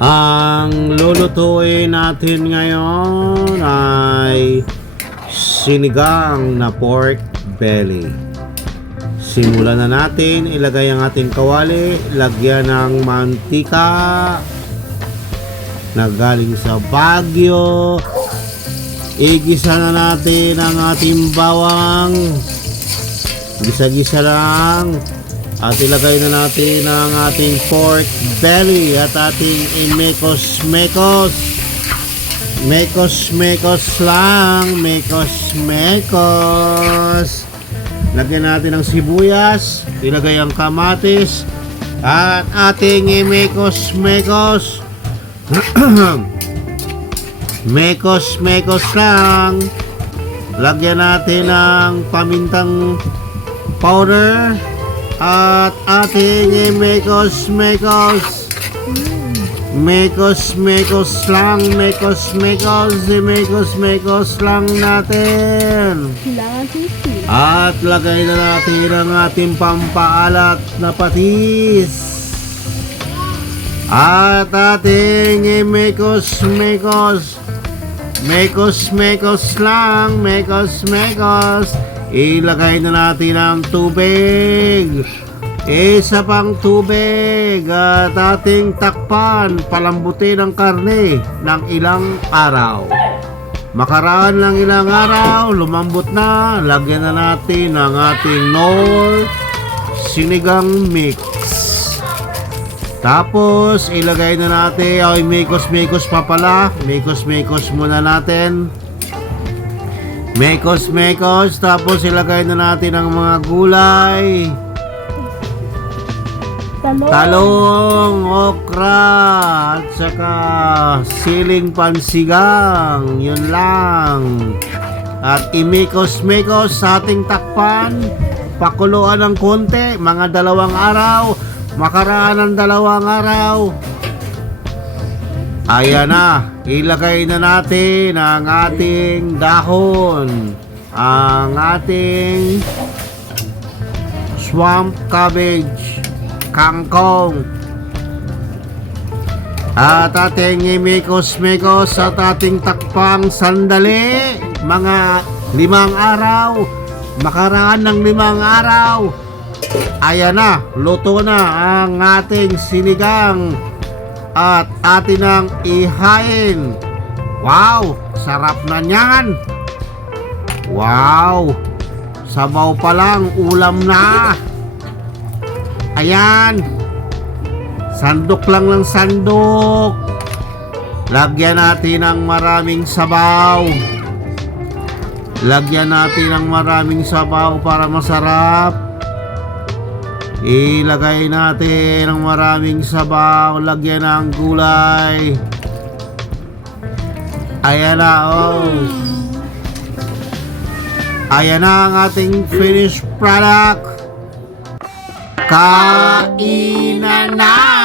Ang lulutuin natin ngayon ay sinigang na pork belly. Simulan na natin, ilagay ang ating kawali, lagyan ng mantika na galing sa Baguio. Igisa na natin ang ating bawang. Gisa-gisa lang. At ilagay na natin ang ating pork belly at ating imekos-mekos. Mekos-mekos lang. Mekos-mekos. Lagyan natin ang sibuyas. Ilagay ang kamatis. At ating imekos-mekos. Mekos-mekos lang. Lagyan natin ng pamintang powder. At ating mekos-mekos. Mekos-mekos lang. Mekos-mekos. Mekos-mekos lang natin. At lagay na natin ang ating pampaalat na patis. At ating mekos-mekos. Mekos-mekos lang. Mekos-mekos. Ilagay na natin ang tubig. Isa pang tubig. At ating takpan. Palambutin ang karne ng ilang araw. Makaraan ng ilang araw, lumambot na. Lagyan na natin ang ating Knorr sinigang mix. Tapos ilagay na natin. Ay, mekos-mekos pa pala. Mekos-mekos muna natin. Mekos-mekos. Tapos ilagay na natin ang mga gulay. Talong, okra, at saka siling pansigang. Yun lang. At imekos-mekos sa ating takpan. Pakuluan ng konti. Mga 2 araw. Makaraan ng 2 araw. Ayan na. Ilagay na natin ang ating dahon. Ang ating swamp cabbage. Kangkong. At ating imekos-mekos at ating takpang sandali. Mga 5 araw. Makaraan ng 5 araw. Ayan na. Luto na ang ating sinigang. At atin ang ihain. Wow! Sarap na niyan. Wow! Sabaw pa lang, ulam na. Ayan. Sandok lang ng sandok. Lagyan natin ng maraming sabaw. Lagyan natin ng maraming sabaw para masarap. Ilagay natin ng maraming sabaw. Lagyan ng gulay. Ayan na, oh. Ayan na ang ating finished product. Kainan na!